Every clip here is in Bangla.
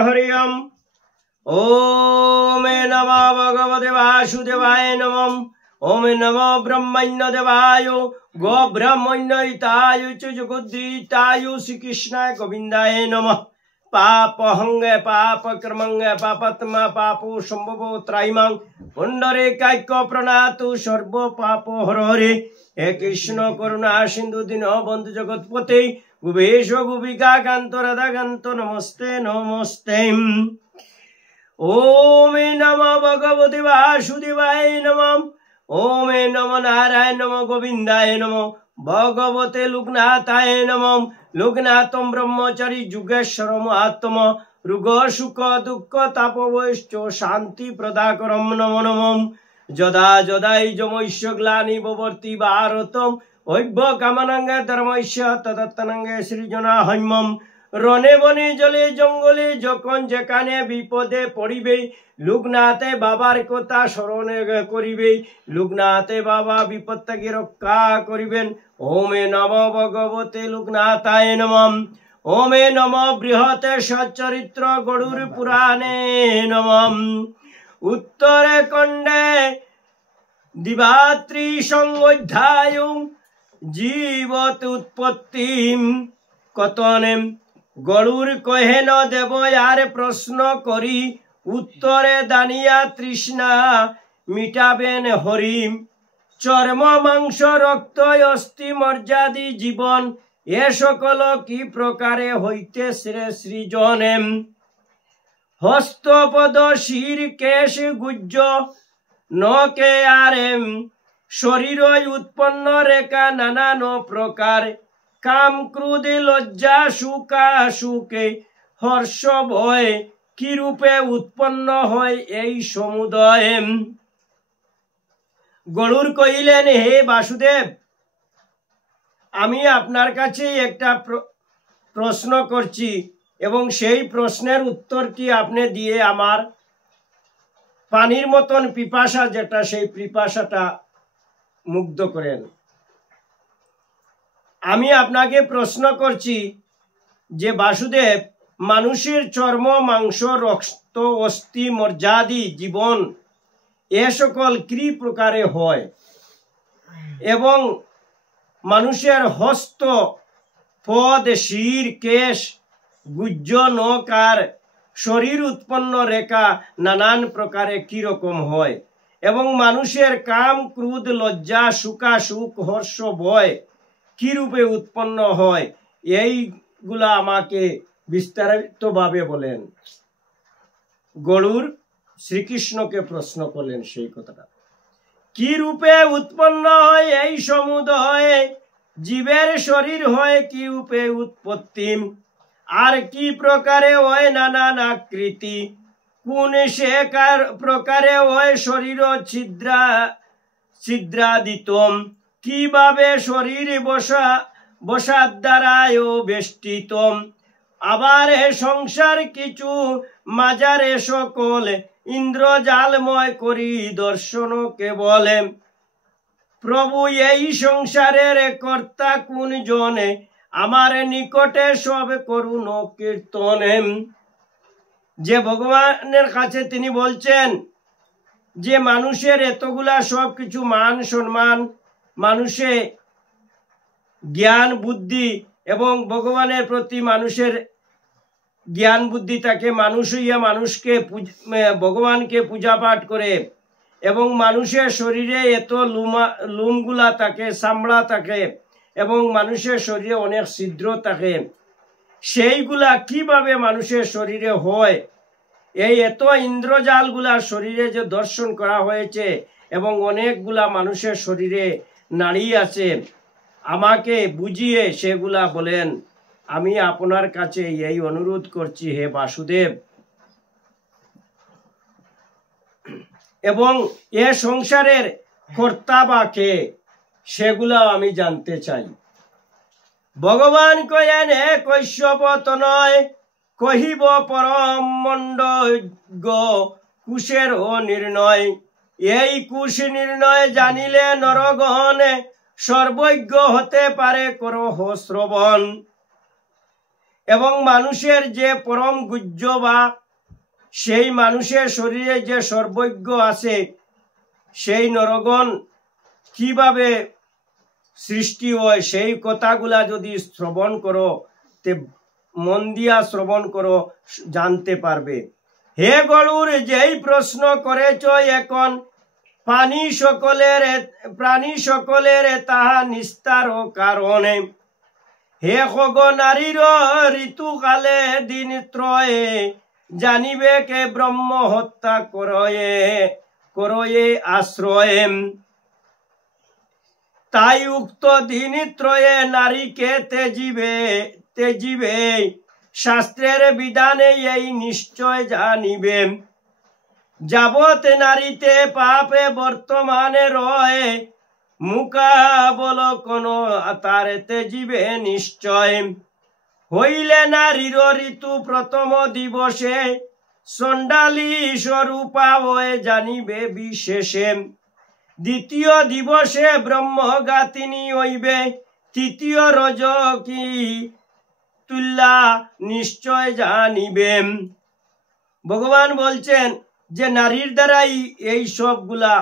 हरि ओम। ओम नमो भगवते वासुदेवाय नमः। ओम नमो ब्रह्मण्य देवाय गो ब्रह्मण्यताय च जगद्दीताय श्री कृष्णाय गोविंदाय नमः। पाप हंगे पाप क्रमंगे पापत्मा पापो संभवो त्राइमां पुंडरे काय्क प्रणातु सर्व पाप हर हरे। हे कृष्ण करुणा सिंधु दीनो बंधु जगतपते गुभेश गुभिका कांत राधा कांत नमस्ते नमस्ते। ओम नमो भगवते वासुदेवाय नमः। ओम नमो नारायण नमो गोविंदाय नमो भगवते लोकनाथाय नमः। लोकनाथम ब्रह्मचारी जुगेश्वर महात्मा रुग सुख दुख तापवश्च शांति प्रदाकरम नमो नमः। जदा जदाई जमैश्य ग्लानि भवति भारतम ऐभ कामनांगे धर्मैश्य तदत्तनांगे सृजना हम्मम। रने बने जले जंगले যখন যেখানে বিপদে পড়িবে লোকনাথে বাবার কথা স্মরণে করিবে লোকনাথে বাবা বিপদ থেকে রক্ষা করিবেন। ওমে নমো ভগবতে লোকনাথায় নমঃ। ওমে নমো বৃহতে সচ্চরিত্র গরুর পুরাণে নমঃ। উত্তরে খণ্ডে দিবাত্রি সংধ্যায় জীবত উৎপত্তিম কতনে গরুর কহেন দেব আর প্রশ্ন করি উত্তরে দানিয়া তৃষ্ণা মিটাবেন হরি। চর্ম মাংস রক্ত অস্থি মর্যাদি জীবন এ সকল কি প্রকারে হইতে সৃজনে। হস্তপদ শির কেশ গুজ্জ নকে আরে শরীর উৎপন্ন রেখা নানান প্রকার কাম ক্রোধ লজ্জা সুখা সুখে হর্ষ ভয় কি রূপে উৎপন্ন হয় এই সমুদয়। গরুর কইলেন হে বাসুদেব আমি আপনার কাছে একটা প্রশ্ন করছি এবং সেই প্রশ্নের উত্তরটি আপনি দিয়ে আমার পানির মতন পিপাসা যেটা সেই পিপাসাটা মুগ্ধ করেন। আমি আপনাকে প্রশ্ন করছি যে বাসুদেব মানুষের চর্ম মাংস রক্ত অস্থি মর্যাদি জীবন এ সকল কি প্রকারে হয় এবং মানুষের হস্ত পদ শির কেশ গুজ্জ নখ আর শরীর উৎপন্ন রেখা নানান প্রকারে কি রকম হয় এবং মানুষের কাম ক্রোধ লজ্জা সুখা সুখ হর্ষ ভয় কি রূপে উৎপন্ন হয় এইগুলা আমাকে বিস্তারিতভাবে বলেন। গরুর শ্রীকৃষ্ণকে প্রশ্ন করলেন সেই কথাটা কি রূপে উৎপন্ন হয় এই সমুদয় জীবের শরীর হয় কি রূপে উৎপত্তি আর কি প্রকারে হয় নানান আকৃতি কোন সে প্রকারে হয় শরীর ছিদ্রাদিতম কিভাবে শরীর বসার দ্বারায় বেষ্টিতম আবার এ সংসার কিছু মাজারে সকল ইন্দ্রজালময় করি দর্শন কে বলে। প্রভু এই সংসারের কর্তা কোন জনে আমার নিকটে সব করুন কীর্তনে। যে ভগবানের কাছে তিনি বলছেন যে মানুষের এতগুলা সব কিছু মান সম্মান মানুষে জ্ঞান বুদ্ধি এবং ভগবানের প্রতি মানুষের জ্ঞান বুদ্ধি থাকে মানুষ হইয়া মানুষকে ভগবানকে পূজা পাঠ করে এবং মানুষের শরীরে এত লুমগুলা থাকে চামড়া থাকে এবং মানুষের শরীরে অনেক ছিদ্র থাকে সেইগুলা কিভাবে মানুষের শরীরে হয় এই এত ইন্দ্রজালগুলা শরীরে যে দর্শন করা হয়েছে এবং অনেকগুলা মানুষের শরীরে নাড়ি আছে আমাকে বুঝিয়ে সেগুলা বলেন। আমি আপনার কাছে এই অনুরোধ করছি হে বাসুদেব এবং এ সংসারের কর্তা বা কে সেগুলা আমি জানতে চাই। ভগবান কয়েন হে কৈশ্যপ তনয় কহিব পরম মণ্ডজ্ঞ কুশের ও নির্ণয় এই কুশ নির্ণয় জানিলে নরগণ সর্বজ্ঞ হতে পারে করহ শ্রবণ। এবং মানুষের যে পরম গুহ্য বা সেই মানুষের শরীরে যে সর্বজ্ঞ আছে সেই নরগণ কিভাবে সৃষ্টি হয় সেই কথাগুলা যদি শ্রবণ করো তে মন দিয়া শ্রবণ করো জানতে পারবে। হে গরুর যেই প্রশ্ন করেছ এখন প্রাণী সকলের তাহা নিস্তার কারণে। হে খগ নারীর ঋতুকালে দিন ত্রয়ে জানিবে কে ব্রহ্ম হত্যা করয়ে আশ্রয়ে। তাই উক্ত দিন ত্রয়ে নারীকে তেজিবে শাস্ত্রের বিধানে এই নিশ্চয় জানিবে। যাবত নারীতে পাপে বর্তমানে রয়ে মুকাবলকন তার তেজিবে নিশ্চয়। হইলে নারীর ঋতু প্রথম দিবসে চণ্ডালী স্বরূপা হয়ে জানিবে বিশেষে। দ্বিতীয় দিবসে ব্রহ্মগাতিনী হইবে তৃতীয় রজকি তুল্লা নিশ্চয় জানিবে। ভগবান বলছেন যে নারীর দ্বারাই এই সবগুলা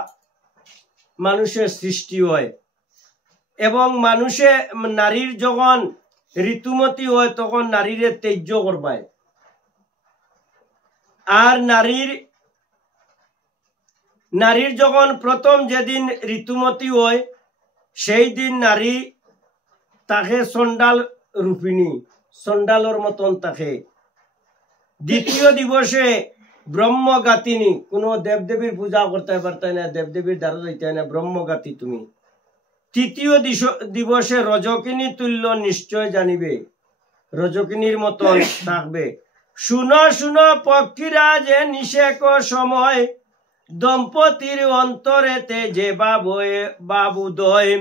মানুষের সৃষ্টি হয় এবং নারীর যখন ঋতুমতী হয় তখন নারীরে তেজ্য করবায়। আর নারীর যখন প্রথম যেদিন ঋতুমতী হয় সেই দিন নারী তাকে চণ্ডাল রূপিণী চণ্ডালর মতন তাকে। দ্বিতীয় দিবসে ব্রহ্মগাতিনী, কোনো দেবদেবীর পূজা করতে পারতে না, দেবদেবীর দ্বারা যাইতে না, ব্রহ্মগাতি তুমি। তৃতীয় দিবসে রজকিনী তুল্য নিশ্চয় জানিবে, রজকিনীর মতন থাকবে। শুনো শুনো পক্ষীরা যে নিষেক সময় দম্পতির অন্তরেতে যে বাবুদয়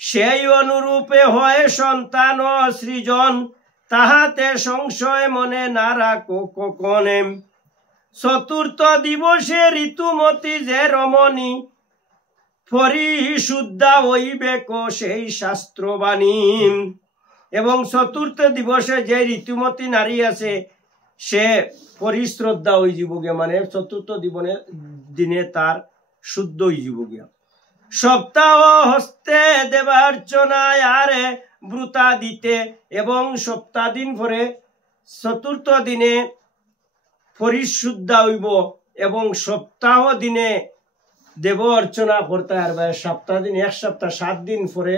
সেই অনুরূপে হয় সন্তান সৃজন তাহাতে সংশয় মনে না রাখো কখনে। চতুর্থ দিবসে ঋতুমতী যে রমণী পরিশুদ্ধা হইবে সেই শাস্ত্রবাণী। এবং চতুর্থ দিবসে যে ঋতুমতী নারী আছে সে পরিশ্রদ্ধা হয়ে যাব গিয়া, মানে চতুর্থ দিনে তার শুদ্ধ হয়ে যাব গিয়া। সপ্তাহ হস্তে দেবার্চনায় আরে ব্রুতা দিতে এবং সপ্তাহ দিন পরে চতুর্থ দিনে পরিশুদ্ধা হইব এবং সপ্তাহ দিনে দেব অর্চনা করতে পারবে। সপ্তাহ দিন এক সপ্তাহ 7 দিন পরে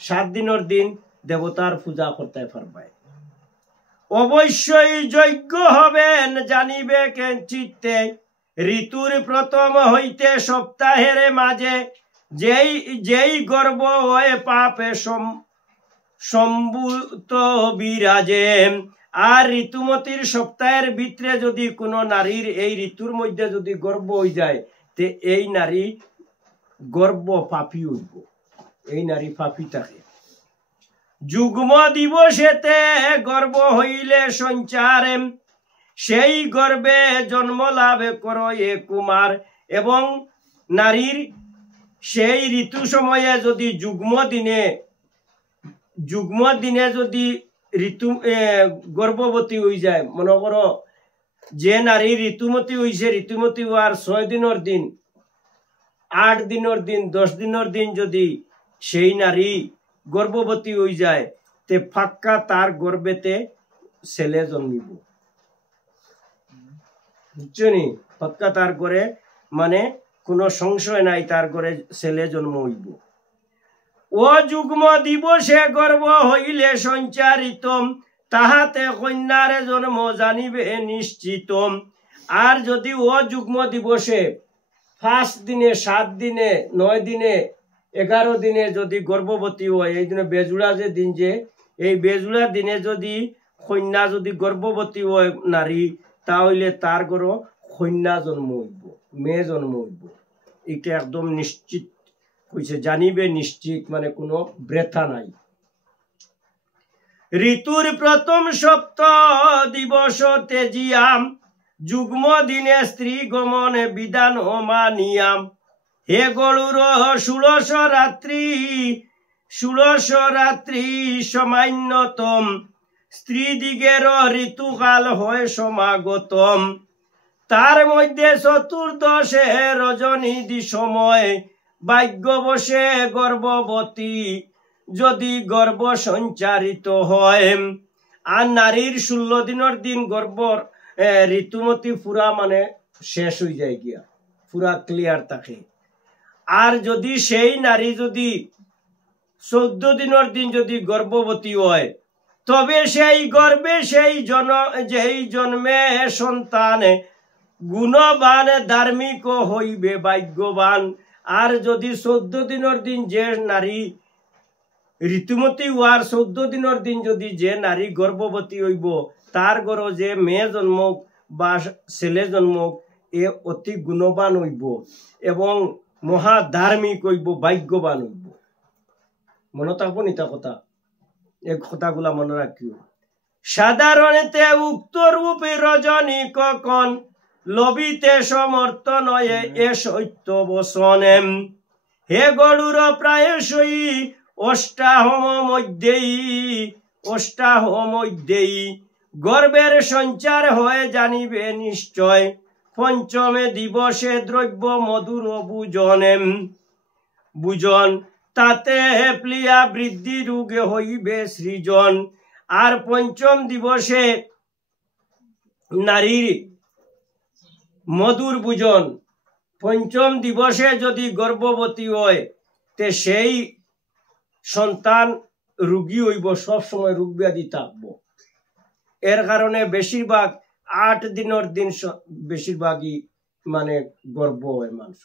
7 দিনের দিন দেবতার পূজা করতে পারবে। অবশ্যই যজ্ঞ হবেন জানিবে কেন চিত্তে ঋতুর প্রথম হইতে সপ্তাহের মাঝে যেই গর্ব হয়ে পাপে সম্ভূত বিরাজে। আর ঋতুমতির সপ্তাহের ভিতরে যদি কোনো নারীর এই ঋতুর মধ্যে যদি গর্ব হয়ে যায় তে এই নারী গর্ব পাপী হইব, এই নারী পাপী থাকে। যুগ্ম দিবসেতে গর্ব হইলে সঞ্চারে সেই গর্বে জন্ম লাভ করো এ কুমার। এবং নারীর সেই ঋতু সময়ে যদি যুগ্ম দিনে যদি গর্ভবতী হয়ে যায়, মনে করো যে নারী ঋতুমতী হয়েছে, ঋতুমতী হওয়ার 6 দিনের দিন, 8 দিনের দিন, 10 দিনের দিন যদি সেই নারী গর্ভবতী হয়ে যায় তে ফাক্কা তার গর্ভেতে ছেলে জন্মিব, বুঝছনি? ফাক্কা তার ঘরে, মানে কোনো সংশয় নাই, তার ঘরে ছেলে জন্ম হইব। ও যুগ্ম দিবসে গর্ভ হইলে সঞ্চারিত তাহাতে কন্যারে জন্ম জানিবে নিশ্চিত। আর যদি ও যুগ্ম দিবসে 5 দিনে, 7 দিনে, 9 দিনে, 11 দিনে যদি গর্ভবতী হয়, এই দিনে বেজুড়া যে দিন, যে এই বেজুড়া দিনে যদি কন্যা যদি গর্ভবতী হয় নারী, তাহলে তার ঘর কন্যা জন্ম হইব, মেয়ে জন্ম হইব। এটা একদম নিশ্চিত কইছে, জানিবে নিশ্চিত, মানে কোনো ব্রেথা নাই। ঋতুর প্রথম সপ্তাহ দিবস তেজিয়াম যুগ্ম দিনে স্ত্রী গমন বিধান মানিয়াম। হে গরুর 16 রাত্রি সমান্যতম স্ত্রী দিগের ঋতুকাল হয় সমাগতম। তার মধ্যে চতুর্দশে রজনী সময় ভাগ্যবশে গর্ভবতী যদি গর্ভ সঞ্চারিত হয়। আর নারীর 16 দিনের দিন গর্ভর ঋতুমতি পুরা মানে শেষ হয়ে যায় গিয়া, পুরা ক্লিয়ার থাকে। আর যদি সেই নারী যদি 14 দিনের দিন যদি গর্ভবতী হয়, তবে সেই গর্ভে যেই জন্মে সন্তান গুণবান ধার্মিক হইবে ভাগ্যবান। আর যদি 14 দিনের দিন যে নারী ঋতুমতী হওয়ার 14 দিনের দিন যদি যে নারী গর্ভবতী হইব, তার ঘরে যে মেয়ে জন্মক বা ছেলে জন্মক এ অতি গুণবান হইব এবং মহা ধার্মিক হইব, ভাগ্যবান হইব। মনে থাকবো নিতা কথা, এই কথাগুলা মনে রাখিও। সাধারণতে উক্ত রূপে রজনী কখন লবিতে সমর্থ নয় এ সত্য বসনে। হে গরুর প্রায়শই অষ্টাহম মধ্যেই গর্ভের সঞ্চার হয়ে জানিবে নিশ্চয়। পঞ্চমে দিবসে দ্রব্য মধুর বুজন তাতে প্লিয়া বৃদ্ধি রোগে হইবে সৃজন। আর পঞ্চম দিবসে নারীর মধুর বুজন, পঞ্চম দিবসে যদি গর্ভবতী হয় তে সেই সন্তান রোগী হইব, সবসময় রোগ ব্যাধি থাকবো। এর কারণে বেশিরভাগ 8 দিনের দিন বেশিরভাগই মানে গর্ভ হয় মানুষ।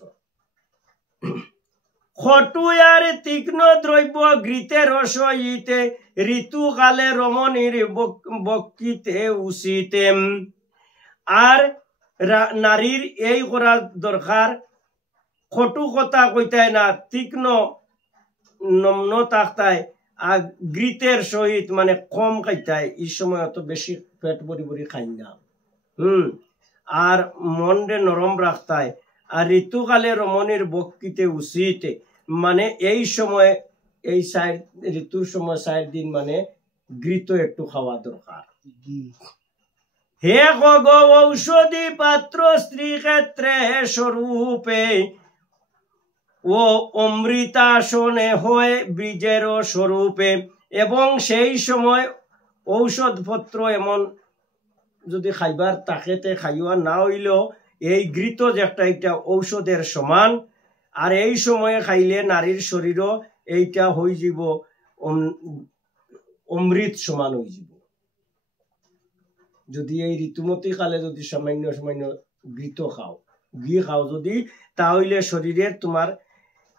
খটু আর তীক্ষ্ণ দ্রব্য ঘৃতে রস ইতে ঋতুকালে রমণীর বক্ষিতে উচিতে। আর নারীর এই করা দরকার, খটু কথা কইতায় না, তীক্ষ্ণ নম্ন থাকতায়, আর ঘৃতের সহিত মানে কম খাইতায়। এই সময় অত বেশি পেট ভরি ভরি খাই না। আর মনরে নরম রাখতায়। আর ঋতুকালে রমণীর বক্ষিতে উচিতে মানে এই সময়, এই ঋতুর সময় 4 দিন মানে ঘৃত একটু খাওয়া দরকার। হে গো ঔষধি পাত্র স্ত্রী ক্ষেত্রে স্বরূপে ও অমৃতাসনে হয় বীজের স্বরূপে। এবং সেই সময় ঔষধপত্র এমন যদি খাইবার তাকেতে খাইয়া না হইলেও এই ঘৃত যে একটা ঔষধের সমান। আর এই সময়ে খাইলে নারীর শরীরও এইটা হয়ে যাব অমৃত সমান হয়ে যাব। যদি এই ঋতুমতী কালে যদি সামান্য ঘৃত ঘি খাও যদি, তাহলে শরীরের তোমার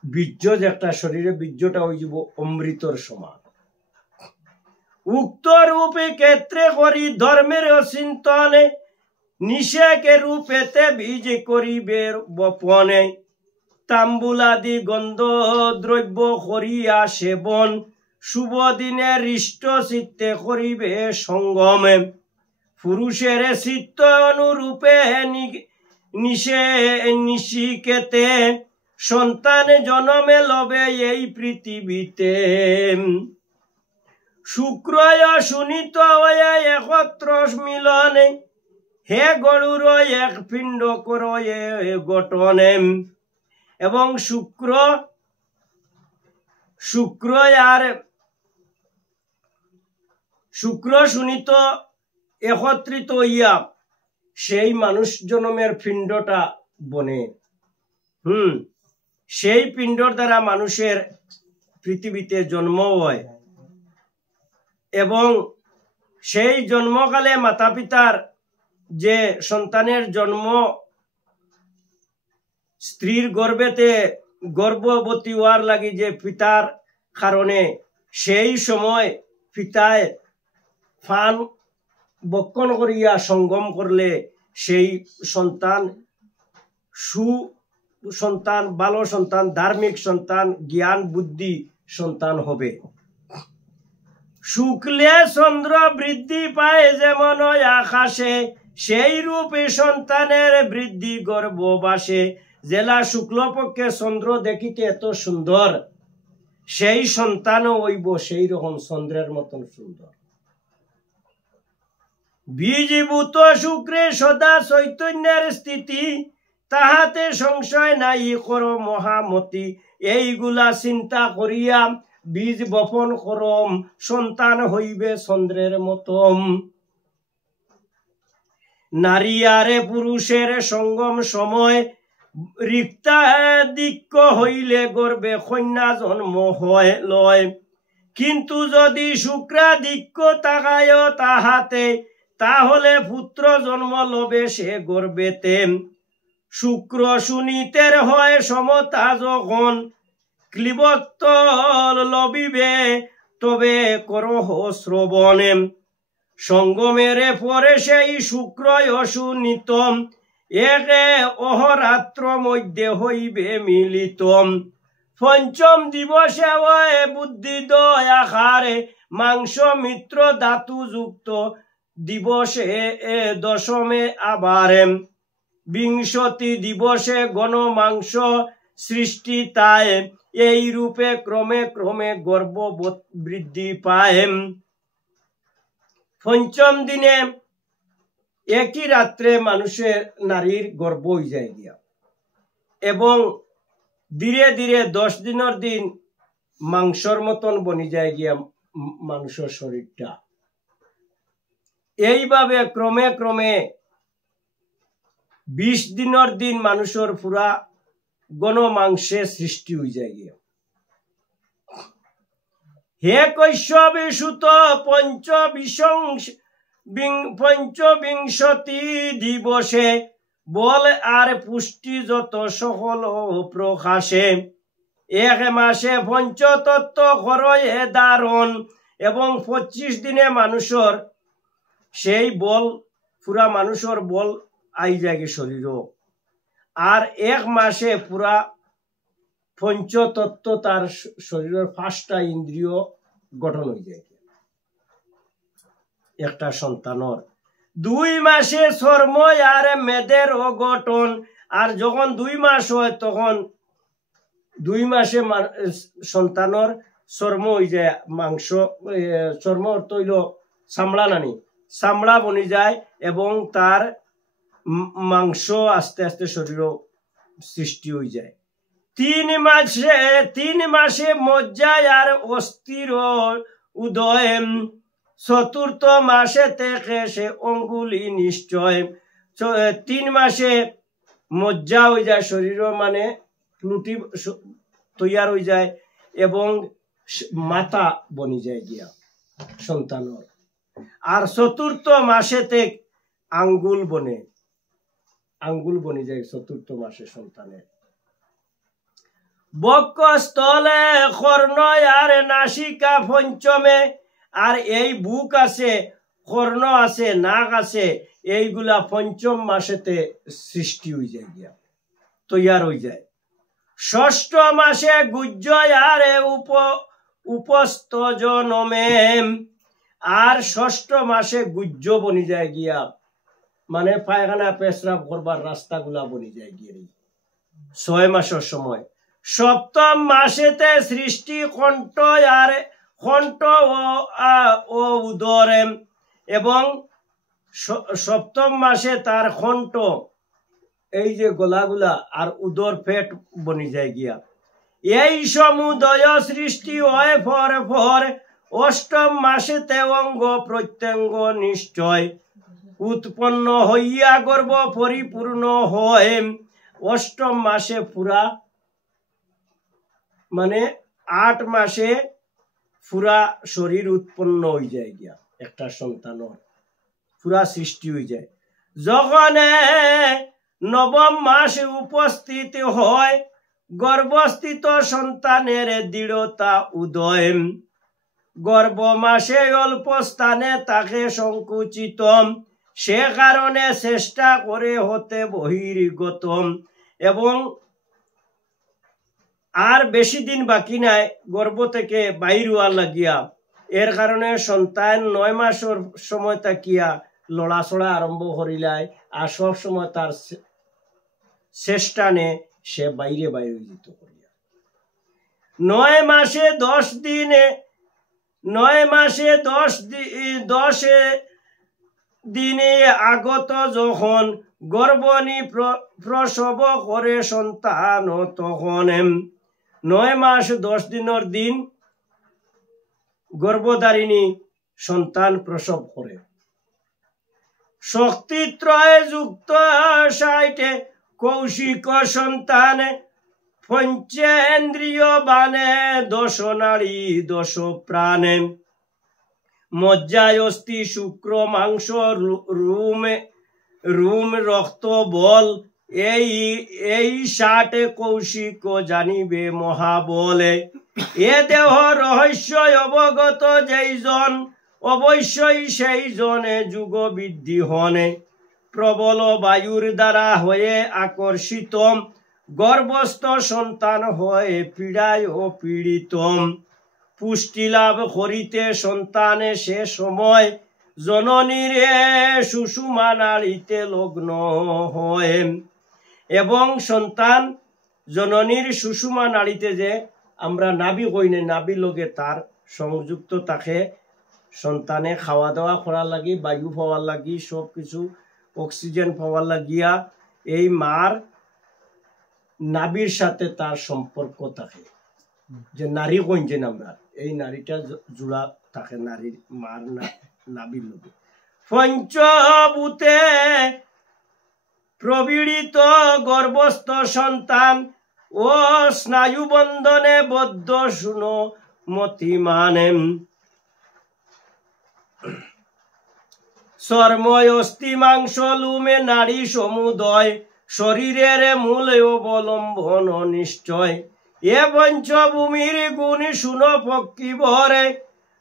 বীর্য যে একটা শরীরের বীর্যটা হয়ে যাব অমৃতর সমান। উক্ত রূপে ক্ষেত্রে করি ধর্মের চিন্তনে নিষেকে রূপেতে বীজ করিবে বপনে। তাম্বুলাদি গন্ধ দ্রব্য করিয়া সেবন শুভ দিনে হৃষ্ট চিত্তে করিবে সঙ্গমে। পুরুষের চিত্ত অনুরূপে নিশিকেতে সন্তান জন্মে লবে এই পৃথিবীতে। শুক্রয় সুনীত হয়ে একত্র মিলনে হে গরুর এক পিণ্ড করয়ে গঠনে। এবং শুক্র সুনীত একত্রিত হইয়া সেই মানুষ জন্মের পিণ্ডটা বনে। সেই পিণ্ডর দ্বারা মানুষের পৃথিবীতে জন্ম হয়। এবং সেই জন্মকালে মাতা পিতার যে সন্তানের জন্ম স্ত্রীর গর্ভেতে গর্ভবতী হওয়ার লাগি যে পিতার কারণে সেই সময় পিতায় ফান বক্ষণ করিয়া সঙ্গম করলে সেই সন্তান সুসন্তান, ভালো সন্তান, ধার্মিক সন্তান, জ্ঞান বুদ্ধি সন্তান হবে। শুক্লে চন্দ্র বৃদ্ধি পায় যেমন আকাশে সেই রূপে সন্তানের বৃদ্ধি গর্ভবাসে। জেলা শুক্লপক্ষে চন্দ্র দেখিতে এত সুন্দর, সেই সন্তানও হইব সেই রকম চন্দ্রের মতন সুন্দর। বীজভূত শুক্রে সদা চৈতন্যের স্থিতি, তাহাতে সংশয় নাই কর মহামতি। এইগুলা চিন্তা করিয়া বীজ বপন করম, সন্তান হইবে চন্দ্রের মতম। নারী আরে পুরুষের সঙ্গম সময়, রিক্তাদিক্য হইলে গর্বে কন্যা জন্ম হয় লয়। কিন্তু যদি শুক্রাদিক্য তাকায় তাহাতে, তাহলে পুত্র জন্ম লবে সে গর্বেতে। শুক্র সুনীতের হয় সমতা যখন, ক্লিবত্ত লবিবে তবে করহ শ্রবণ। সঙ্গমের পরে সেই শুক্র অসুনীত, একে অহরাত্র মধ্যে হইবে মিলিত। পঞ্চম দিবসে হয় বুদ্ধি দয়াহারে, মাংস মিত্র ধাতু যুক্ত দিবসে দশমে আবার। বিংশতি দিবসে গণ মাংস সৃষ্টি তাই, এই রূপে ক্রমে ক্রমে গর্ভ বৃদ্ধি পায়। পঞ্চম দিনে একই রাত্রে মানুষের নারীর গর্ভ হয়ে যায় গিয়া, এবং ধীরে ধীরে 10 দিনের দিন মাংসর মতন বনি যায় গিয়া মানুষের শরীরটা। এইভাবে ক্রমে ক্রমে 20 দিনের দিন মানুষের পুরা গণ মাংসে সৃষ্টি হয়ে যায় গিয়া। হে কৈশব সুত পঞ্চবিংশতি দিবসে, বল আর পুষ্টি যত সকল প্রকাশে। এক মাসে পঞ্চতত্ত্ব করয়ে ধারণ, এবং 25 দিনে মানুষের সেই বল, পুরা মানুষের বল আই যায় শরীর। আর 1 মাসে পুরা পঞ্চতত্ত্ব তার শরীরের 5টা ইন্দ্রিয় গঠন হয়ে যায় একটা সন্তানের। 2 মাসে চর্ম আর মেদের গঠন, আর যখন 2 মাস হয় তখন 2 মাসে সন্তানের চর্ম হয়ে যায়, মাংস চর্ম অর্থ হইল চামড়া, নানি চামড়া বনি যায়, এবং তার মাংস আস্তে আস্তে শরীর সৃষ্টি হয়ে যায়। 3 মাসে মজ্জায় আর অস্থির উদয়, চতুর্থ মাসে থেকে সে অঙ্গুলি নিশ্চয়। 3 মাসে মজ্জা হয়ে যায় শরীর, মানে প্লুটি তৈয়ার হয়ে যায়, এবং মাথা বনি যায় গিয়া সন্তানের। আর চতুর্থ মাসেতে আঙ্গুল বনি যায় চতুর্থ মাসে সন্তানের। বক্ষ স্থলে কর্ণ আর নাসিকা পঞ্চমে, আর এই বুক আছে, কর্ণ আছে, নাক আছে, এইগুলা 5ম মাসেতে সৃষ্টি হয়ে যায় গিয়া, তৈয়ার হয়ে যায়। 6ষ্ঠ মাসে গুজ্জ আর উপস্থ জনমে, আর 6ষ্ঠ মাসে গুজ্জ বনি যায় গিয়া, মানে পায়খানা পেশরাব করবার রাস্তাগুলা বনি যায় গিয়ে 6 মাসের সময়। 7ম মাসেতে সৃষ্টি কণ্ঠ ও উদর, এবং 7ম মাসে তার কণ্ঠ, এই যে গলাগুলা আর উদর পেট বনি যায় গিয়া। এই সমুদয় সৃষ্টি হয় ফর 8ম মাসেতে অঙ্গ প্রত্যঙ্গ নিশ্চয় উৎপন্ন হইয়া গর্ভ পরিপূর্ণ হয়। 8ম মাসে পুরা, মানে 8 মাসে পুরা শরীর উৎপন্ন হয়ে যায় গিয়া, একটা সন্তানের পুরা সৃষ্টি হয়ে যায়। যখন 9ম মাসে উপস্থিত হয় গর্ভস্থিত সন্তানের দৃঢ়তা উদয়। গর্ভ মাসে অল্প স্থানে তাকে সংকুচিত, সে কারণে চেষ্টা করে হতে বহির্গত, এবং আর বেশি দিন বাকি নাই গর্ভ থেকে বাইর হওয়ার লাগিয়া। এর কারণে সন্তান 9 মাসের সময় তাকিয়া লড়াচড়া আরম্ভ করিলায়, আর সব সময় তার চেষ্টা নে সে বাইরে যেত করিয়া। 9 মাসে 10 দিনে 9 মাসে 10 দিনে আগত যখন গর্ভণী প্রসব করে সন্তান তখন 9 মাস 10 দিনের দিন গর্ভধারিণী সন্তান প্রসব করে। শক্তিত্রয়ে যুক্ত 60 কৌশিক সন্তান পঞ্চেন্দ্রিয় বানে 10 নারী 10 প্রাণে মজ্জায় অস্থি শুক্র মাংস রুম রক্ত বল এই 60 কৌশিক জানিবে মহাবলে। এ দেহ রহস্য অবগত যেইজন অবশ্যই সেই জনে যুগ বৃদ্ধি হনে। প্রবল বায়ুর দ্বারা হয়ে আকর্ষিত গর্ভস্থ সন্তান হয়ে পীড়ায় ও পীড়িত। পুষ্টি লাভ করিতে সন্তানে সে সময় জননীর সুষুমা নাড়িতে লগ্ন হয়। এবং সন্তান জননীর সুষুমা নাড়িতে যে আমরা নাভি কই না, নাভির লগে তার সংযুক্ত থাকে। সন্তানে খাওয়া দাওয়া করার লাগি, বায়ু পাওয়ার লাগি, সব কিছু অক্সিজেন পাওয়ার লাগিয়া এই মার নাভির সাথে তার সম্পর্ক থাকে। যে নারী কইছেন আমরা, এই নারীটা জোড়া থাকে নারীর মার নাভির লগে। পঞ্চভূতে প্রবীড়িত গর্ভস্থ সন্তান ও স্নায়ু বন্ধনে বদ্ধ শুনো মতিমানে। চর্ময় অস্থি মাংস লুমে নারী সমুদয় শরীরের মূল অবলম্বন নিশ্চয়। এ পঞ্চভূমির গুণ শুনো পক্ষী ভরে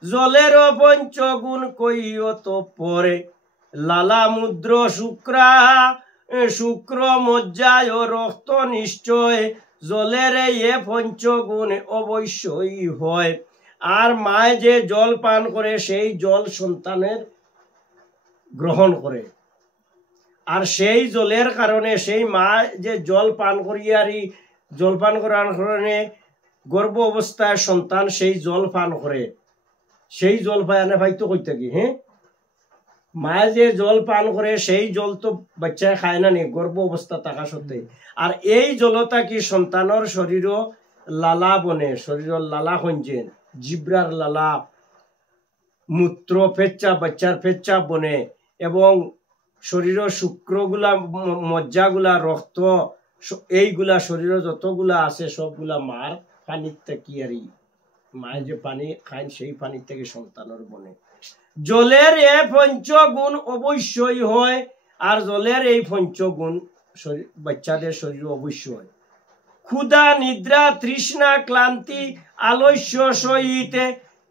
জলের পঞ্চগুণ কইও তো পরে। লালা মুদ্র শুক্র মজ্জায় রক্ত নিশ্চয় জলের এ পঞ্চগুণ অবশ্যই হয়। আর মায় যে জল পান করে সেই জল সন্তানের গ্রহণ করে। আর সেই জলের কারণে সেই মা যে জল পান করিয়ারি জল পান করার কারণে গর্ভ অবস্থায় সন্তান সেই জল পান করে। সেই জল পায় আনে ভাই তো কইতে কি, হ্যাঁ, মায়ে যে জল পান করে সেই জল তো বাচ্চায় খায় না নি গর্ভ অবস্থা থাকা সত্ত্বে। আর এই জলতা কি সন্তানের শরীর লালা বনে, শরীরের লালা খঞ্জেন, জিব্রার লালা, মূত্র পেচ্চা, বাচ্চার পেচ্চা বনে এবং শরীরের শুক্রগুলা মজ্জাগুলা রক্ত এইগুলা শরীরের যতগুলা আছে সবগুলা মার পানির থেকে আরই মায়ের যে পানি খায় সেই পানির থেকে সন্তানের বনে। জলের এ পঞ্চগুণ অবশ্যই হয়। আর জলের এই পঞ্চগুণ বাচ্চাদের শরীরে অবশ্যই হয়। ক্ষুধা নিদ্রা তৃষ্ণা ক্লান্তি আলস্য সহিতে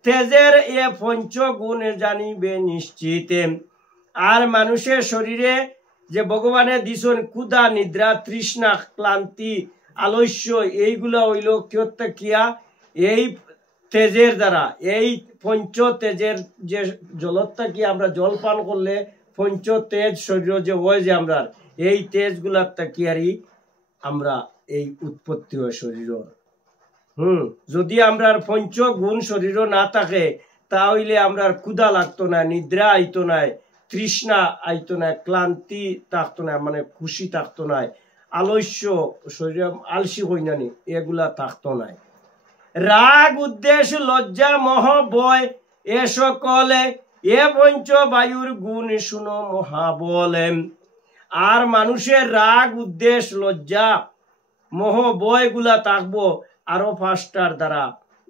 তেজের এ পঞ্চগুণ জানিবে নিশ্চিতে। আর মানুষের শরীরে যে ভগবানে দিছেন ক্ষুধা নিদ্রা তৃষ্ণা ক্লান্তি আলস্য এইগুলা হইল কিয়া এই তেজের দ্বারা। এই পঞ্চ তেজের যে জলতা কি আমরা জল পান করলে পঞ্চ তেজ শরীর যে হয় যে আমরা এই তেজগুলার তাকিয়ারি আমরা এই উৎপত্তি হয় শরীর। যদি আমরা পঞ্চ গুণ শরীর না থাকে তাহলে আমরা ক্ষুধা লাগতো না, নিদ্রা আইতো নাই, তৃষ্ণা আইতো না, ক্লান্তি থাকতো না, মানে খুশি থাকতো না, আলস্য শরীর আলসি হই না নি এগুলা থাকতো নাই। রাগ উদ্দেশ্য লজ্জা মোহ ভয় এ সকলে এ পঞ্চ বায়ুর গুণ শুনো মহাবলে। আর মানুষের রাগ উদ্দেশ্য লজ্জা মোহ ভয় গুলা থাকবো আরো 5টার দ্বারা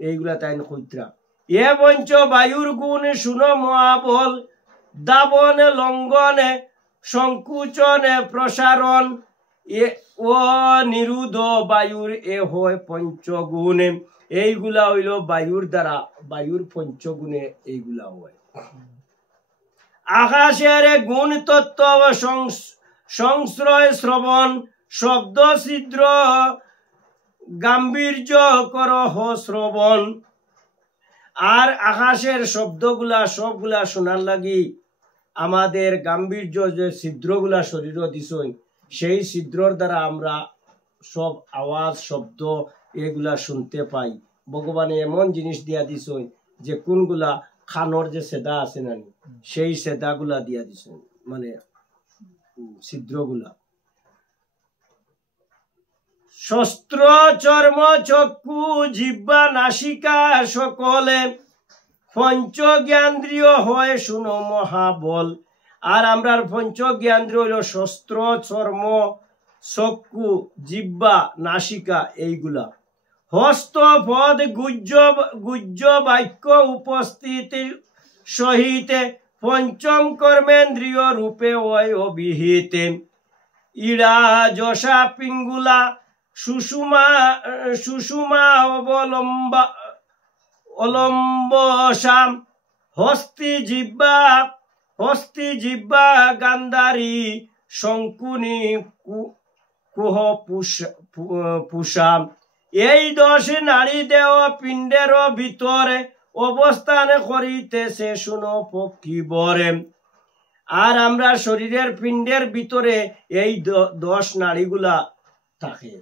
এইগুলা তাই কইত্রা। এ পঞ্চ বায়ুর গুণ শুনো মহাবল দাবনে লঙ্ঘনে সংকুচনে প্রসারণ ও নিরুদ্ধ বায়ুর এ হয় পঞ্চগুণে। এইগুলা হইল বায়ুর দ্বারা, বায়ুর পঞ্চগুণে এইগুলা হয়। আকাশের গুণ তত্ত্ব সংশ্রয় শ্রবণ শব্দ ছিদ্র গাম্ভীর্য করহ শ্রবণ। আর আকাশের শব্দগুলা সবগুলা শোনার লাগি আমাদের গাম্ভীর্য যে ছিদ্রগুলা শরীর দিছই সেই ছিদ্রর দ্বারা আমরা সব আওয়াজ শব্দ এগুলা শুনতে পাই। ভগবানে এমন জিনিস দিয়া দিছই যে কোনগুলা খানোর যে সেদা আছে না সেই সেদাগুলা দিয়া দিছই। মানে ছিদ্রগুলা। শস্ত্র চর্ম চক্ষু জিহ্বা নাসিকা সকলে পঞ্চ জ্ঞান্দ্রিয় হয় শুনো মহাবল। আর আমরার পঞ্চ জ্ঞান্দ্রিয় হইল শস্ত্র চর্ম চক্ষু জিহ্বা নাসিকা এইগুলা। হস্ত পদ গুজ্জ বাক্য উপস্থিতি সহিতে পঞ্চম কর্মেন্দ্রিয় রূপে ওই অভিহিতে। ইড়া যশা পিঙ্গুলা সুষুমা অলম্বসাম হস্তি জিহ্বা গান্ধারী শঙ্কুনি কুহ পুষাম। এই 10 নারী দেহ পিণ্ডের ভিতরে অবস্থান করিতেছে শুনো পক্ষী বরে। আর আমরা শরীরের পিণ্ডের ভিতরে এই 10 নাড়ীগুলা থাকে।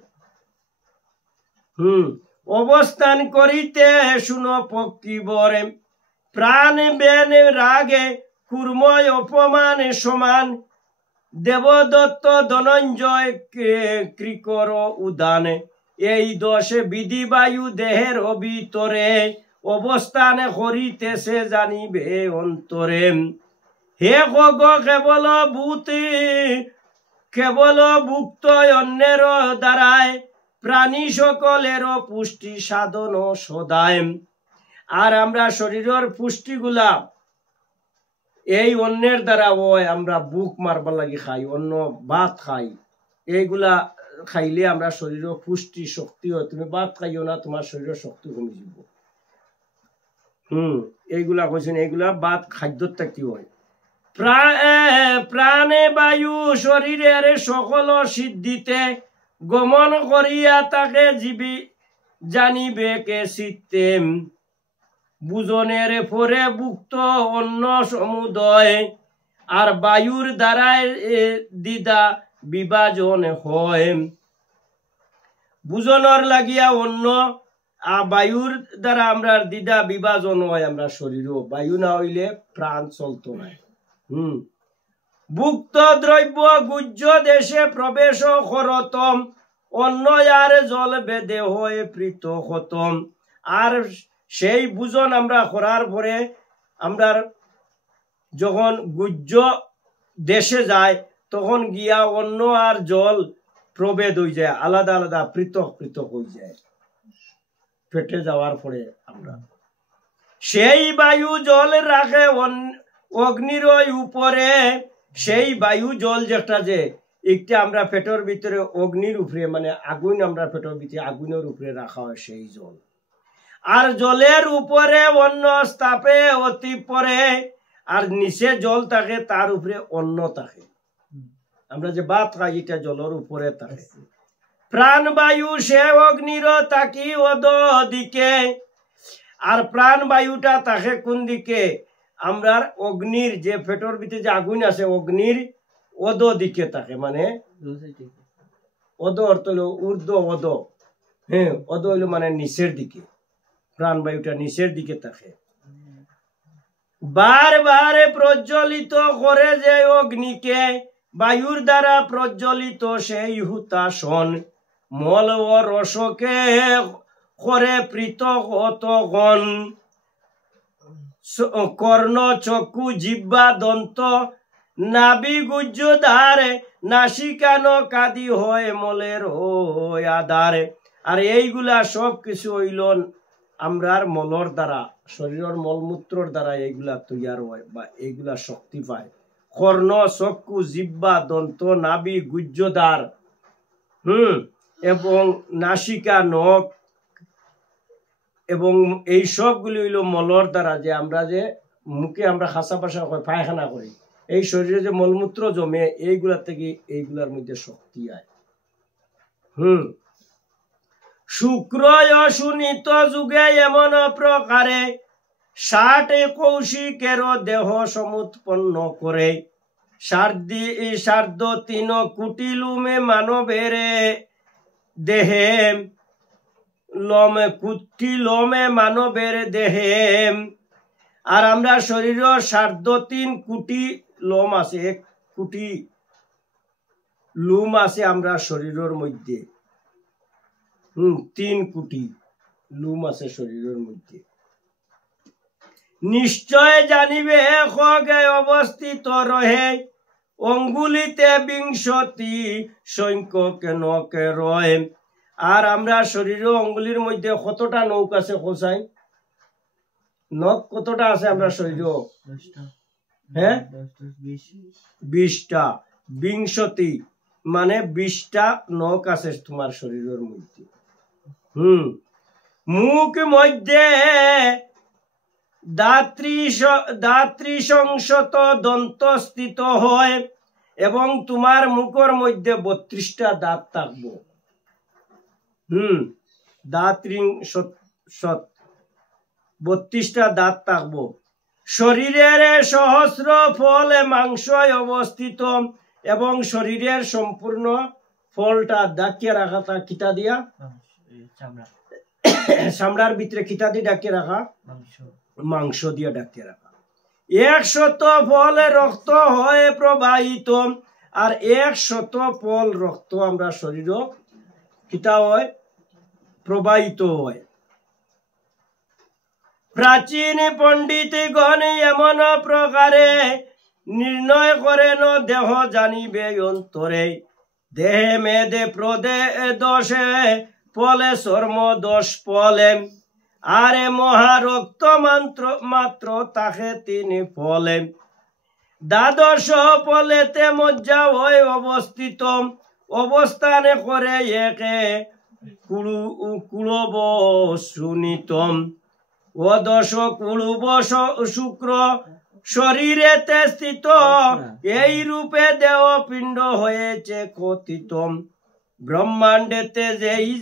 অবস্থান করিতে শুনো পক্ষী বরে। প্রাণ বেন রাগে কুর্ময় অপমান সমান দেবদত্ত ধনঞ্জয় কৃকর উদানে। এই 10 বিধি বায়ু দেহের ভিতরে অবস্থান করিতেছে জানিবে অন্তরে। হে গগ কেবল ভুক্ত অন্যের দ্বারায় প্রাণী সকলের পুষ্টি সাধন সদায়। আর আমরা শরীরের পুষ্টিগুলা এই অন্যের দ্বারা হয়। আমরা বুক মারবার লাগি খাই, অন্য ভাত খাই, এইগুলা খাইলে আমরা শরীরের পুষ্টি শক্তি হয়। তুমি ভাত খাইও না, তোমার শরীরের শক্তি কমে যাব। এইগুলা কইছেন, এইগুলা ভাত খাদ্যটা কি হয়। প্রাণে বায়ু শরীরের সকল সিদ্ধিতে গমন করিয়া তাকে জীবী জানিবে কে চিত্তে। বুজনের পরে ভুক্ত অন্য সমুদয় আর বায়ুর দ্বারায় দ্বিধা বিভাজন হয়। বুজনের লাগিয়া অন্য আর বায়ুর দ্বারা আমরা দ্বিধা বিভাজন হয়। আমরা শরীরও বায়ু না হইলে প্রাণ চলত না। ভুক্ত দ্রব্য গুজ্জ দেশে প্রবেশ করতম অন্য আর জল বেদে হয়ে প্রীত হতম। আর সেই বুজন আমরা করার পরে আমরা যখন গুজ্জ দেশে যায় তখন গিয়া অন্য আর জল প্রভেদ হয়ে যায়, আলাদা আলাদা পৃথক পৃথক হয়ে যায় পেটে যাওয়ার পরে। আমরা সেই বায়ু জল রাখে অগ্নির উপরে। সেই বায়ু জল যেটা যে একটা আমরা পেটের ভিতরে অগ্নির উপরে মানে আগুন, আমরা পেটের ভিতরে আগুনের উপরে রাখা হয় সেই জল। আর জলের উপরে অন্য স্থাপে অতি পরে আর নিচে জল থাকে, তার উপরে অন্ন থাকে। আমরা যে ভাত খাই এটা জলের উপরে থাকে। প্রাণবায়ু সে অগ্নির তাকি অদ দিকে। আর প্রাণবায়ুটা থাকে কোন দিকে? আমরা অগ্নির যে পেটের ভিতরে যে আগুন আছে অগ্নির অদ দিকে থাকে। মানে অদ অর্থ হলো ঊর্ধ্ব অদ। অদ হইলো মানে নিচের দিকে। প্রাণবায়ুটা নিচের দিকে থাকে। বারবার প্রজ্বলিত করে যে অগ্নিকে বায়ুর দ্বারা প্রজ্বলিত সেই হুতাসন। মল ও রসকে করে পৃথক অতগণ। কর্ণ চক্ষু জিহ্বা দন্ত নাভি গুজ্জ ধারে নাসিকান কাদি হয় মলের আধারে। আর এইগুলা সব কিছু হইল আমরার মলর দ্বারা, শরীরের মলমূত্রর দ্বারা এইগুলা তৈয়ার হয় বা এইগুলা শক্তি পায়। কর্ণ চক্ষু জিহ্বা দন্ত নাভি গুজ্জদ্বার এবং নাসিকা নখ এবং এই সবগুলি হইল মলর দ্বারা। যে আমরা যে মুখে আমরা খাসা পাশা পায়খানা করি, এই শরীরে যে মলমূত্র জমে এইগুলার থেকে এইগুলার মধ্যে শক্তি আয়। শুক্র সুনীত যুগে এমন প্রকারে 60 কৌশিকের দেহ সমুৎপন্ন করে। 3.5 কোটি লুমে মানবের দেহে লমে মানবের দেহে। আর আমরা শরীর 3.5 কোটি লোম আছে। কোটি লুম আছে আমরা শরীরের মধ্যে 3 কোটি লুম আছে শরীরের মধ্যে নিশ্চয় জানিবে খগে অবস্থিত রহে অঙ্গুলিতে 20 সংখ্যকে নখে রয়ে আর আমরা শরীরে অঙ্গুলির মধ্যে কতটা নখ আছে কোসাই নখ কতটা আছে আমরা শরীরে হ্যাঁ 20টা 20 মানে 20টা নখ আছে তোমার শরীরের মধ্যে মুখ মধ্যে দাত্রী সংশত দন্ত স্থিত হয় এবং তোমার মুখের মধ্যে 32টা দাঁত থাকবো দাত্রী 32টা দাঁত থাকবো শরীরের সহস্র ফলে মাংস অবস্থিত এবং শরীরের সম্পূর্ণ ফলটা ডাকিয়ে রাখা তা কিতা দিয়া চামড়ার ভিতরে কিতা দিয়ে ডাকিয়ে রাখা মাংস দিয়ে ডাকিয়ে রাখা 100 ফলে রক্ত হয়ে প্রবাহিত আর 100 ফল রক্ত আমরা শরীর কিতা হয় প্রবাহিত হয় প্রাচীন পণ্ডিতগণ এমন প্রকারে নির্ণয় করেন দেহ জানিবে অন্তরে দেহে মেদে প্রদে দোষে ফলে চর্ম দোষ ফলে আরে মহারক্ত মাত্র তাকে 3 ফলে দ্বাদশ ফলেতে মজ্জা হয়ে অবস্থিত অবস্থানে করে একে কুলব সুনিতম ও দশ কুলব শুক্র শরীরেতে স্থিত এই রূপে দেহ পিণ্ড হয়েছে কথিত ব্রহ্মাণ্ডেতে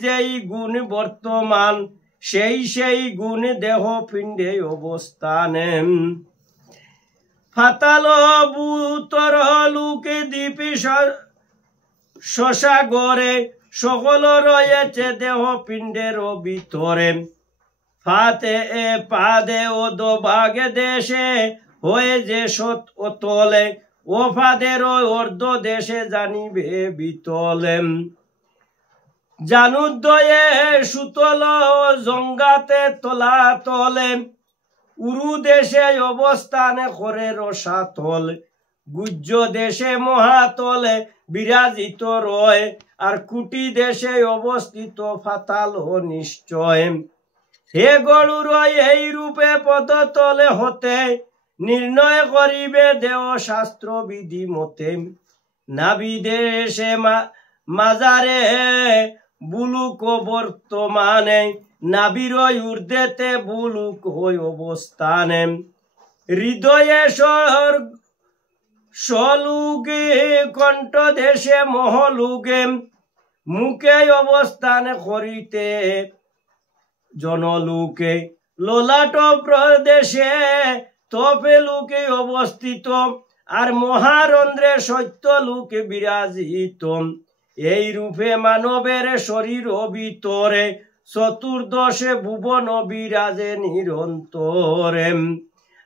যেই গুণ বর্তমান সেই গুণ দেহ পিণ্ডে অবস্থানে ফাতাল ভূতর লোকে দ্বীপি শশাগরে সকল রয়েছে দেহ পিণ্ডের ভিতরে ফাতে পাদে ও দোভাগে দেশে হয়ে যে সত অতলে ও ফাদের অর্ধ দেশে জানিবে বিতলে জানুদয়ে সুতল জঙ্গাতে তলা তলে উরু দেশে অবস্থানে করে রসাতল গুজ্জ দেশে মহাতলে বিরাজিত রয় আর কুটি দেশে অবস্থিত ফাতাল নিশ্চয় হে গরুর এই রূপে পদতলে হতে নির্ণয় করিবে দেহ শাস্ত্র বিধি মতে নাভি দেশে মাজারে বুলুক বর্তমানে নাভির ঊর্ধ্বেতে বুলুক হই অবস্থানে হৃদয়ে সলুগে কণ্ঠ দেশে মহলুগে মুখে অবস্থান করিতে জনলুকে ললাট প্রদেশে তপে লুকে অবস্থিত আর মহারন্ধ্রে সত্য লোকে বিরাজিত এই রূপে মানবের শরীর ভিতরে চতুর্দশে ভুবন বিরাজে নিরন্তরে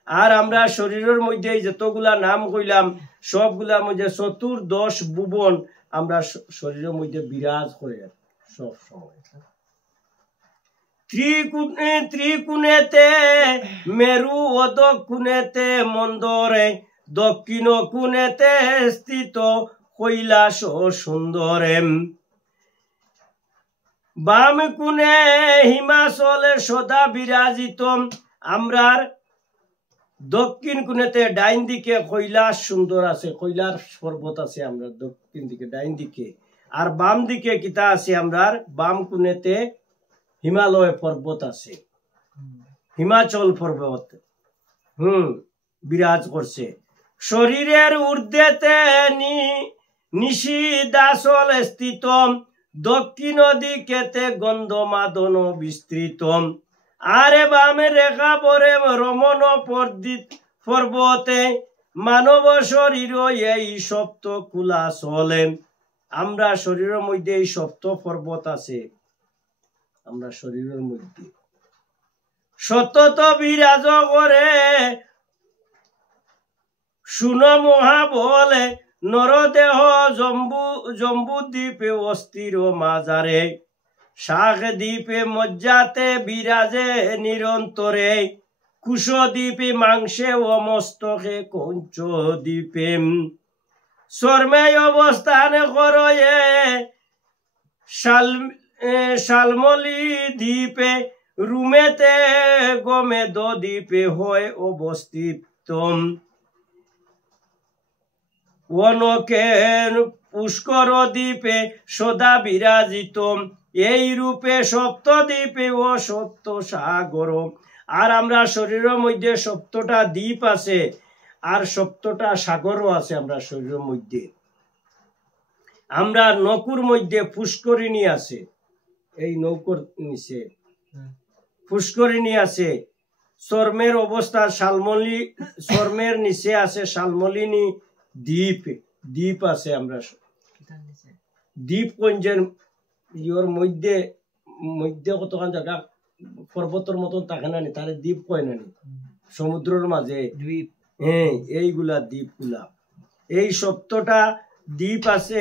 আর আমরা শরীরের মধ্যে যতগুলা নাম কইলাম সবগুলার মধ্যে চতুর্দশ ভুবন আমরা শরীরের মধ্যে বিরাজ করে সব সময় ত্রিকুণেতে মেরু ও দক্ষিণেতে মন্দরে দক্ষিণ কোণেতে স্থিত কৈলাস সুন্দরে বাম কোণে হিমাচলে সদা বিরাজিত আমরার দক্ষিণ কোণেতে ডাইন দিকে কৈলাস সুন্দর আছে কৈলাস পর্বত আছে আমরা দক্ষিণ দিকে ডাইন দিকে আর বাম দিকে কিতা আছে আমরার বাম কোণেতে হিমালয় পর্বত আছে হিমাচল পর্বত বিরাজ করছে শরীরের ঊর্ধ্বেতে নিশিদাসল স্থিত দক্ষিণ দিকেতে গন্ধমাদন বিস্তৃত আরে বামে রেখা পরে রমণ পর্বতে মানব শরীর এই সপ্ত কুলা চলে আমরা শরীরের মধ্যে এই সপ্ত পর্বত আছে আমরা শরীরের মধ্যে সতত বিরাজ করে শুন মহা বলে নরদেহ জম্বু দ্বীপে অস্থির মাজারে, শাখ দ্বীপে মজ্জাতে বিরাজে নিরন্তরে, কুশ দ্বীপে মাংসে ও মস্তকে কঞ্চ দ্বীপে, শর্মে অবস্থান করয়ে শালমলি দ্বীপে, রুমেতে গোমেদ দ্বীপে হয় অবস্থিত, অনকেন পুষ্কর দ্বীপে সদা বিরাজিত, এই রূপে সপ্তদ্বীপে ও সপ্ত সাগর। আর আমরা শরীরের মধ্যে সপ্তটা দ্বীপ আছে আর সপ্তটা সাগরও আছে আমরা শরীরের মধ্যে। আমরা নকুর মধ্যে পুষ্করিণী আছে, এই নৌকর নিচে পুষ্করিণী আছে, চর্মের অবস্থা শালমলি, চর্মের নিচে আছে শালমলিনী দ্বীপ, দ্বীপ আছে আমরা দ্বীপপুঞ্জের ইয়োর মধ্যে মধ্যে কতখান জায়গা পর্বতের মতন থাকে না, তাহলে দ্বীপ কয় না, সমুদ্রের মাঝে দ্বীপ, হ্যাঁ এইগুলা দ্বীপগুলা। এই সপ্তটা দ্বীপ আছে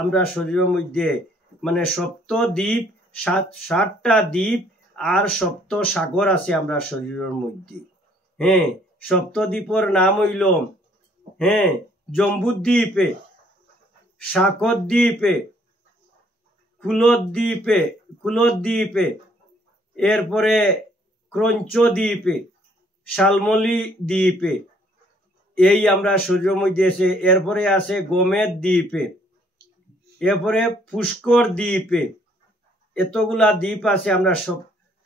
আমরা শরীরের মধ্যে, মানে সপ্ত দ্বীপ, ষাটটা দ্বীপ আর সপ্ত সাগর আছে আমরা শরীরের মধ্যে। হ্যাঁ, সপ্তদ্বীপের নাম হইল হ্যাঁ জম্বুদ্বীপে, শাকদ্বীপে, কুলদ্বীপে, এরপরে ক্রঞ্চ দ্বীপে, শালমলি দ্বীপে, এই আমরা শরীরের মধ্যে আছে। এরপরে আছে গোমেদ দ্বীপে, এরপরে পুষ্কর দ্বীপে, এতগুলা দ্বীপ আছে আমরা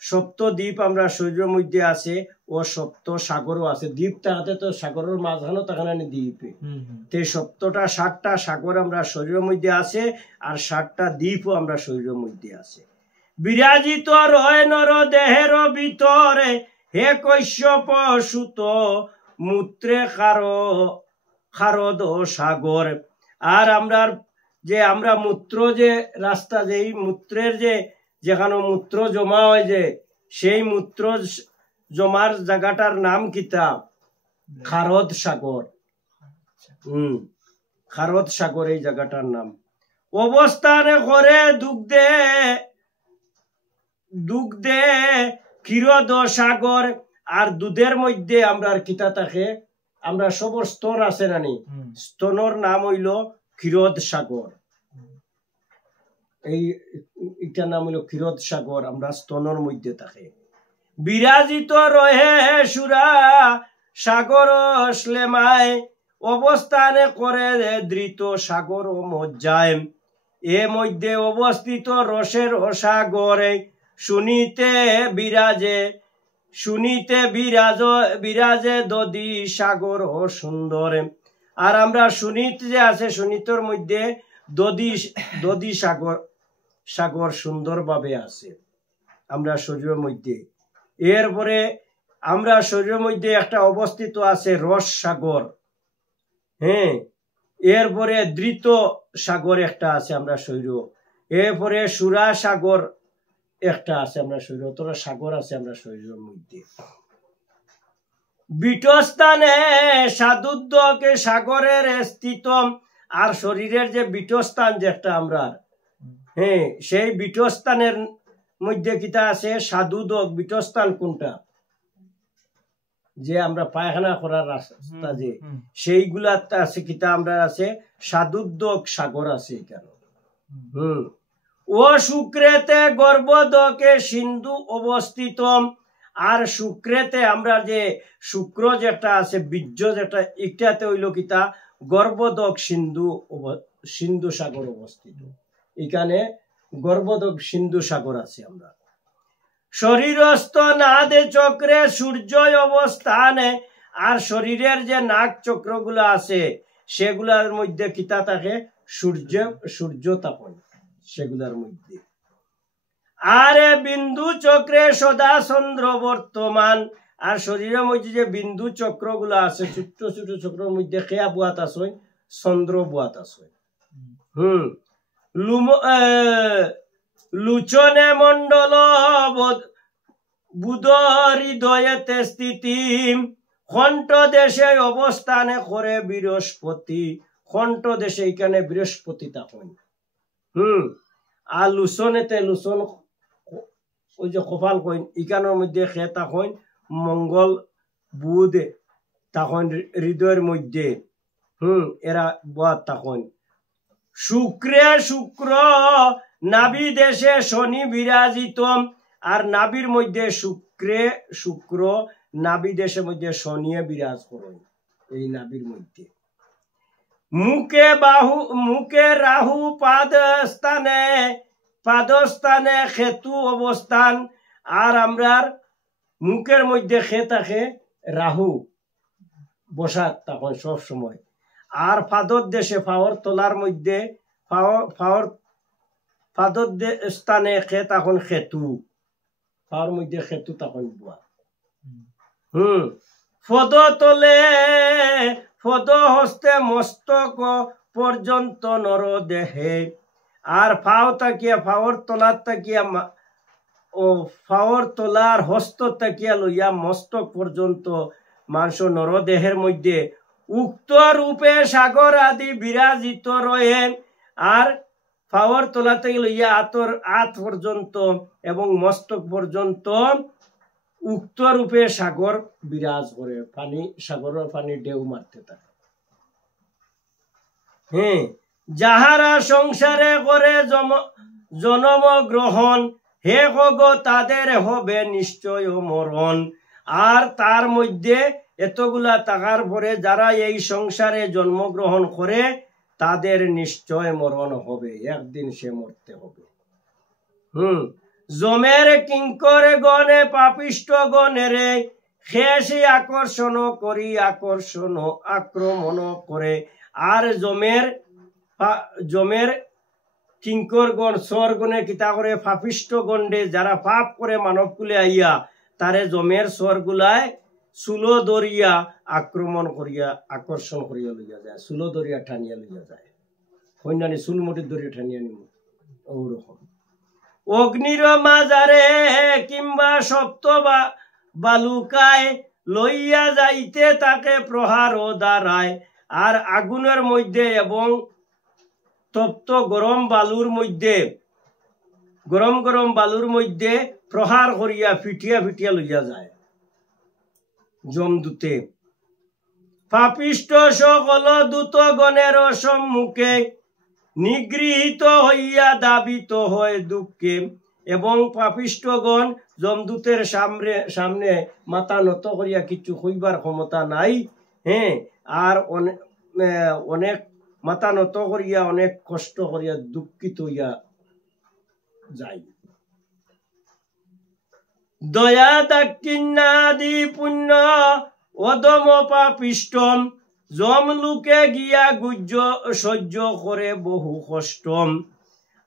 সপ্ত দ্বীপ আমরা শরীরের মধ্যে আছে, ও সপ্ত সাগরও আছে। দ্বীপ তাহাতে তো সাগরের মাঝখানেও তাখানে দ্বীপে, তে সপ্তটা ষাটটা সাগর আমরা শরীরের মধ্যে আছে আর ষাটটা দ্বীপও আমরা শরীরের মধ্যে আছে। বিরাজিত রয় নর দেহের ভিতরে, হে কশ্যপ সুত মূত্রে খারদ সাগর। আর আমরা মূত্র যে রাস্তা, যে এই মূত্রের যেখানে মূত্র জমা হয়, যে সেই মূত্র জমার জায়গাটার নাম কিতা? খারদ সাগর। খারদ সাগর এই জায়গাটার নাম। অবস্থানে করে দুগ্ধে ক্ষীরদ সাগর। আর দুধের মধ্যে আমরা কিতা থাকে, আমরা সবর স্তন আছে নানি, স্তনের নাম হইল ক্ষীরদ সাগর। এইটার নাম হইল ক্ষীরদ সাগর, আমরা স্তনের মধ্যে থাকে। বিরাজিত রহে সুরা সাগর শ্লেমায়, অবস্থানে করে ধৃত সাগর মজ্জায়। এ মধ্যে অবস্থিত রসের সাগরে, শুনিতে বিরাজে দধি সাগর সুন্দর। আর আমরা শুনিত যে আছে, শুনিতর মধ্যে দধি সাগর সুন্দরভাবে আছে আমরা শরীরের মধ্যে। এরপরে আমরা শরীরের মধ্যে একটা অবস্থিত আছে রস সাগর। হ্যাঁ, এরপরে ধৃত সাগর একটা আছে আমরা শরীর। এরপরে সুরা সাগর একটা আছে আমরা শরীর। অতটা সাগর আছে আমরা শরীরের মধ্যে। বিটস্থানে সাধুদ্যকে সাগরের স্থিত। আর শরীরের যে বিটস্থান যে একটা আমরা, হ্যাঁ, সেই বিটস্থানের মধ্যে কিতা আছে? সাধুদক। বিটস্থান কোনটা? যে আমরা পায়খানা করার রাস্তা, যে সেইগুলা আছে কিতা আমরা আছে সাধুদ্যক সাগর আছে এখানে। ও শুক্রেতে গর্ভদকে সিন্ধু অবস্থিত। আর শুক্রেতে আমরা যে শুক্র যেটা আছে, বীর্য যেটা, এটাতে হইল কিতা? গর্ভদক সিন্ধু সাগর অবস্থিত। এখানে গর্ভদক সিন্ধু সাগর আছে আমরা। শরীরস্থ নাদে চক্রে সূর্য অবস্থানে। আর শরীরের যে নাক চক্র গুলা আছে সেগুলার মধ্যে কিতা থাকে? সূর্য তাপন সেগুলার মধ্যে। আরে বিন্দু চক্রে সদা চন্দ্র বর্তমান। আর শরীরের মধ্যে যে বিন্দু চক্র গুলা আছে, ছোট্ট ছোট চক্রের মধ্যে খেয়া বুয়াত আছে, চন্দ্র বুয়াত আছে। লুচনে মন্ডল বুধ হৃদয়েতে স্থিতি। কণ্ঠ দেশে অবস্থানে করে বৃহস্পতি। কণ্ঠ দেশে এখানে বৃহস্পতি তখন আর লুসনেতে লুসন ওই যে কপাল কইন ইকানোর মধ্যে খে তখন মঙ্গল বুধ তখন হৃদয়ের মধ্যে এরা বাদ তখন শুক্র নাভি দেশে শনি বিরাজিত আর নাভির মধ্যে শুক্র নাভি দেশের মধ্যে শনি বিরাজ করেন এই নাভির মধ্যে মুখে রাহু পাদস্থানে কেতু অবস্থান আর আমরার মুখের মধ্যে খে থাকে রাহু বসাত তখন সব সময় আর ফাদর দেশে ফাওয়ার তোলার মধ্যে ফাদর স্থানে খে তখন কেতু ফাওয়ার মধ্যে কেতু তখন বুয়া ফদ তোলে ফদ হস্তে মস্তক পর্যন্ত নর দেহে আর ফাও তাকিয়া ফাওয়ার তোলার তাকিয়া ও ফাওয়ার তোলার হস্ত তাকিয়া লইয়া মস্তক পর্যন্ত মাংস নরদেহের মধ্যে উক্ত রূপে সাগর আদি বিরাজিত রয়ে আর ফাওয়ার তোলা থেকে লইয়া আত পর্যন্ত এবং মস্তক পর্যন্ত উক্ত রূপে সাগর বিরাজ করে পানি সাগরের পানি ঢেউ মারতে থাকে যাহারা সংসারে করে জনম গ্রহণ হে গো তাদের হবে নিশ্চয় মরণ আর তার মধ্যে এতগুলা টাকার পরে যারা এই সংসারে জন্মগ্রহণ করে তাদের নিশ্চয় মরণ হবে একদিন সে মরতে হবে জমের কিঙ্কর গণে পাপিষ্ট গণেরে খেসে আকর্ষণ করি আক্রমণ করে আর জমের কিঙ্কর গণ সর গণে কিতা করে পাপিষ্ট গণ্ডে যারা পাপ করে মানব কুলে আইয়া তারে জমের সর গুলায় সুলো দরিয়া আক্রমণ করিয়া আকর্ষণ করিয়া লইয়া যায় সুলো দরিয়া টানিয়া লইয়া যায় কন্যানি সুলমটির দরিয়া টানিয়া নিব ওরকম অগ্নির মাজারে কিংবা সপ্ত বালুকায় লইয়া যাইতে তাকে প্রহার ও দাঁড়ায় আর আগুনের মধ্যে এবং তপ্ত গরম বালুর মধ্যে প্রহার করিয়া ফিটিয়া লইয়া যায় যমদূতে পাপিষ্ট সকল দূত গণের সম্মুখে নিগৃহীত হইয়া দাবিত হয় দুঃখে এবং পাপিষ্টগণ যমদূতের সামনে মাথা নত করিয়া কিছু হইবার ক্ষমতা নাই আর অনেক মাথা নত করিয়া অনেক কষ্ট করিয়া দুঃখিত হইয়া যায় দয়া দাক্ষিণাদি পুণ্য অদম পাপিষ্টম যম লোকে গিয়া গুজ্জ সহ্য করে বহু কষ্ট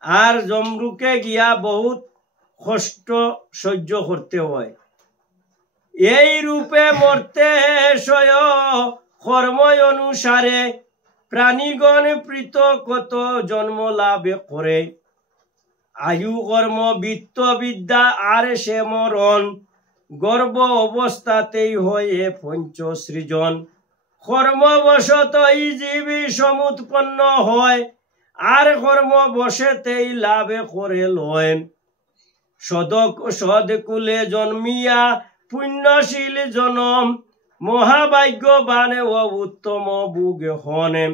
আর যমরুকে গিয়া বহুত কষ্ট সহ্য করতে হয় এই রূপে মরতে সয় কর্ম অনুসারে প্রাণীগণ পৃথকত জন্ম লাভ করে আয়ু কর্ম বিত্ত বিদ্যা আর সে মরণ গর্ভ অবস্থাতেই হয়ে পঞ্চ সৃজন কর্মবশত এই জীবী সমুৎপন্ন হয় আর কর্মবশেতেই লাভে করে লয় সদকুলে জন্মিয়া পুণ্যশীল জনম মহাভাগ্যবানে ও উত্তম বুগে হনে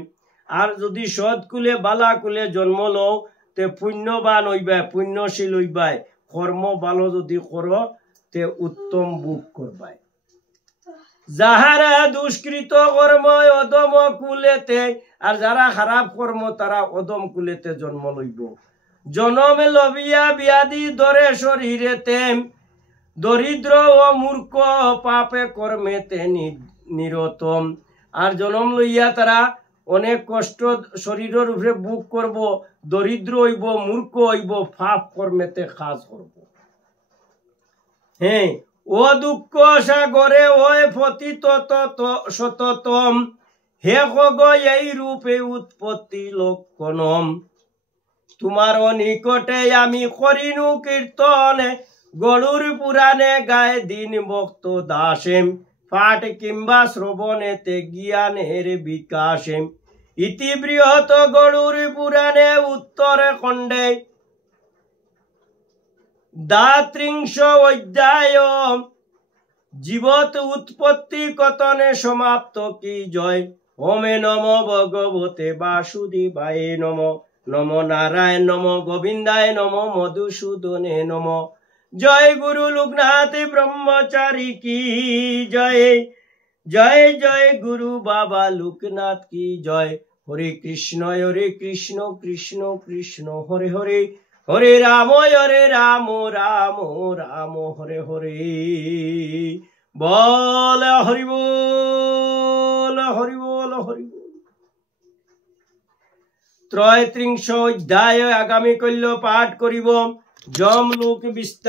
আর যদি সৎকুলে বালাকুলে জন্ম লও তে পুণ্যবান হইবাই পুণ্যশীল হইবাই কর্ম ভালো যদি করো তে উত্তম বুক করবাই যাহারা দুষ্কৃত কর্ম অদম কুলেতে আর যারা খারাপ কর্ম তারা অদম কুলেতে জন্ম লইব জনমে লবিয়া ব্যাধি ধরে শরীরেতে দরিদ্র ও মূর্খ পাপে কর্মেতে নিরতম আর জন্ম লইয়া তারা অনেক কষ্ট শরীরের উপরে বুক করব দরিদ্র হইব মূর্খ হইব পাপ কর্মেতে কাজ করব ও দুঃখ সাগরে ওই পতিত সততম হে গো এই রূপে উৎপত্তি লক্ষণম তোমার নিকটে আমি করিনু কীর্তনে গরুর পুরাণে গায়ে দিন ভক্ত দাসেম পাঠ কিংবা শ্রবণেতে জ্ঞানের বিকাশেম ইতি বৃহৎ গরুর পুরাণে উত্তরে খণ্ডে দ্বাত্রিংশ অধ্যায় জীবত উৎপত্তি কতনে সমাপ্ত কি জয়। ওমে নম ভগবতে বাসুদেবায় নম। নম নারায়ণ নম গোবিন্দায় নম মধুসূদনে নম। জয় গুরু লোকনাথ ব্রহ্মচারী কি জয়। জয় জয় গুরু বাবা লোকনাথ কি জয়। হরে কৃষ্ণ কৃষ্ণ কৃষ্ণ হরে হরে। হরে রাম রাম রাম হরে হরে। বল হরি বল হরি বল হরি বল। ত্রয়ত্রিংশ অধ্যায় আগামী কল্য পাঠ করিব। যম লোক বিস্তার।